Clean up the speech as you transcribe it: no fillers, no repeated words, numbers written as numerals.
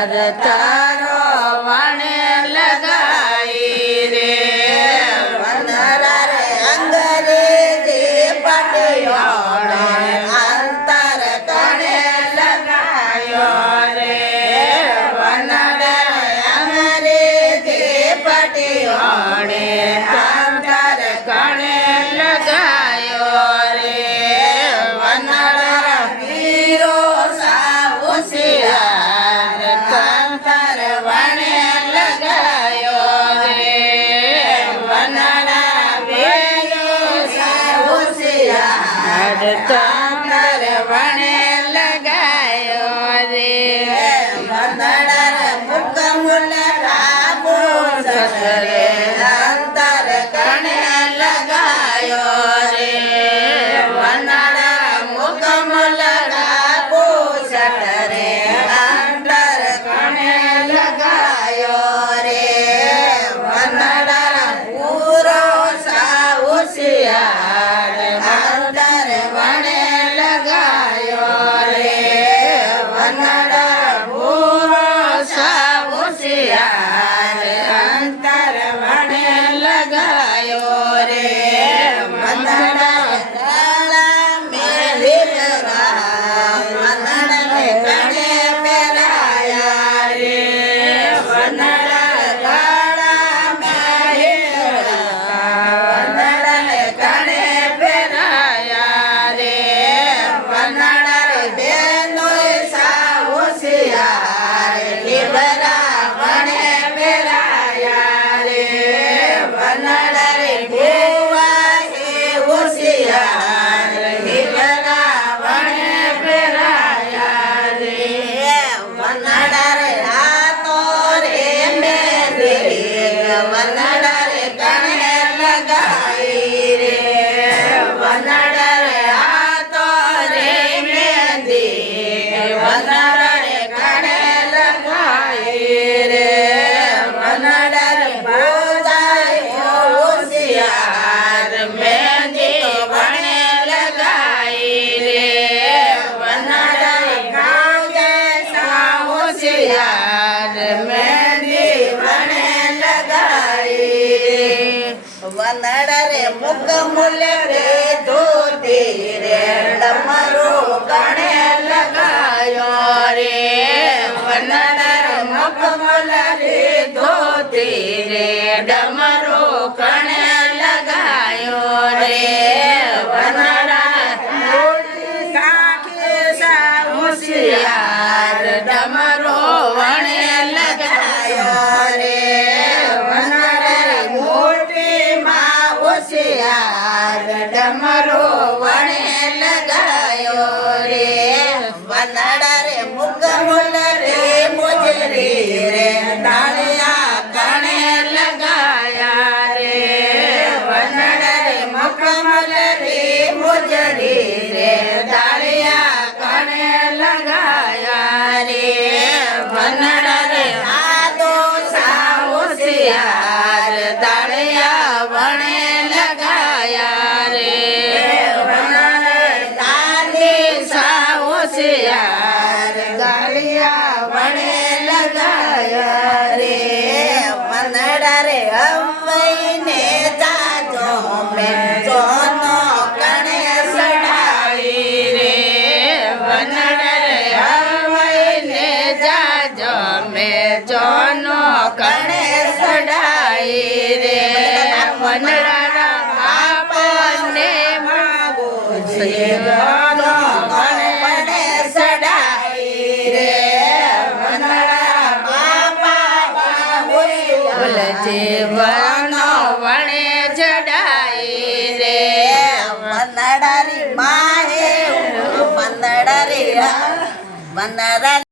તારો વણે લગાઈ રે વનરા રે અંગ્રેજી પટિયોડે અંતર કણે લગાયો રે વનરા અંગ્રેજી પટિયોડે અંતર કણે લગાયો રે વનરા વીરો સાઉસિયાર કંતર વણે લગાયો રે વનરા વીરો સાઉસિયાર કંતર વણે લગાયો રે વનરા મુક મુલરા બોસરે અંતર કણે લગાયો રે વનરા મુક મુલરા બોસરે અંતર કણે લગાયો રે વનરા પૂરો સાઉસિયાર અંતર વણે લગાયો રે વનરા પૂરો સાઉસિયાર અંતર વણે લગાયો રે વનરા કાળા મેલીરા વનરાને કણે પહેરાયા રે વનરા કાળા મેલીરા વનરાને કણે પહેરાયા રે વનરા બેનોય સાઉસિયાર લીબરા વણે પહેરાયા રે વનરા રે ભુવા હે હોશિયાર લીબરા વણે પહેરાયા રે વનરા રે હાથો રે મેંદી વનરા રે કણે લગાઈ રે વનરા રે હાથો રે મેંદી વનરા રે કણે લગાઈ રે વનરા રે ભોજાય હોશિયાર મેંદી વણે લગાઈ રે વનરા રે ગાજે સાઉસિયાર મેંદી વણે લગાઈ રે વનરા રે મુક મુલ રે ધોતી રે ડમરો કણે લગાયો રે વનરા રે મુક મુલ રે ધોતી રે ડમરો કણે લગાયો રે વનરા મોટી કાઠે સાઉસિયાર ડમરો વણે લગાયો રે વનરા રે મોટી માં હોશિયાર ડમરો વણે લગાયો રે વનરા રે મુક મુલ રે મોજરી રે તાળિયા કણે લગાયા રે વનરા રે મુક મુલ રે મોજરી રે તાળિયા કણે લગાયા રે વનરા રે આદો સાઉસિયાર તાળિયા વણે લગાયા રે વનરા રે દાદી સાઉસિયાર તાળિયા વણે લગાયા રે વનરા રે હવઈને જાજો મે જોનો કણે સડાઈ રે વનરા રે હવઈને જાજો મે જોનો કણે સડાઈ રે વનરા આપણને માગો છે જોનો કણે સડાઈ રે વનરા બાપા બોલ જીવનો વણે જડાઈ રે વનરા રી માહે વનરા રે વનરા